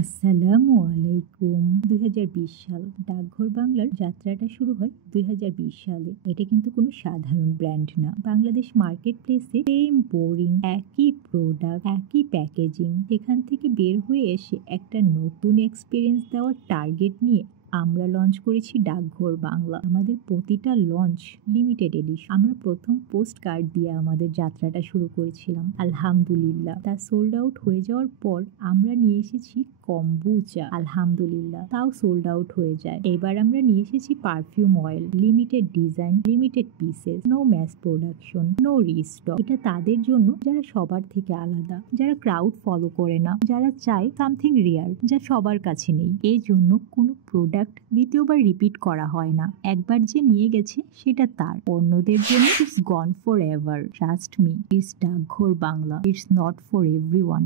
আসসালামু আলাইকুম। ২০২০ সাল ডাকঘর বাংলার যাত্রাটা শুরু হয় ২০২০ সালে। এটা কিন্তু কোনো সাধারণ ব্র্যান্ড না। বাংলাদেশ মার্কেট প্লেসে সেম বোরিং একই প্রোডাক্ট, একই প্যাকেজিং, সেখান থেকে বের হয়ে এসে একটা নতুন এক্সপিরিয়েন্স দেওয়ার টার্গেট নিয়ে আমরা লঞ্চ করেছি ডাকঘর বাংলা। আমাদের প্রতিটা লঞ্চ লিমিটেড এডিশন। আমরা প্রথম পোস্ট কার্ড দিয়ে আমাদের যাত্রাটা শুরু করেছিলাম। আলহামদুলিল্লাহ তা সোল্ড আউট হয়ে যাওয়ার পর আমরা নিয়ে এসেছি কম্বুচা। আলহামদুলিল্লাহ তাও সোল্ড আউট হয়ে যায়। এবার আমরা নিয়ে এসেছি perfume oil, limited design, limited pieces, no mass production, no restock. এটা তাদের জন্য যারা সবার থেকে আলাদা, যারা ক্রাউড ফলো করে না, যারা চায় সামথিং রিয়ার যা সবার কাছে নেই। এই জন্য কোনো প্রোডাক্ট দ্বিতীয়বার রিপিট করা হয় না। একবার যে নিয়ে গেছে সেটা তার, অন্যদের জন্য it's gone for ever. Trust me, it's ডাকঘর Bangla. It's not for everyone.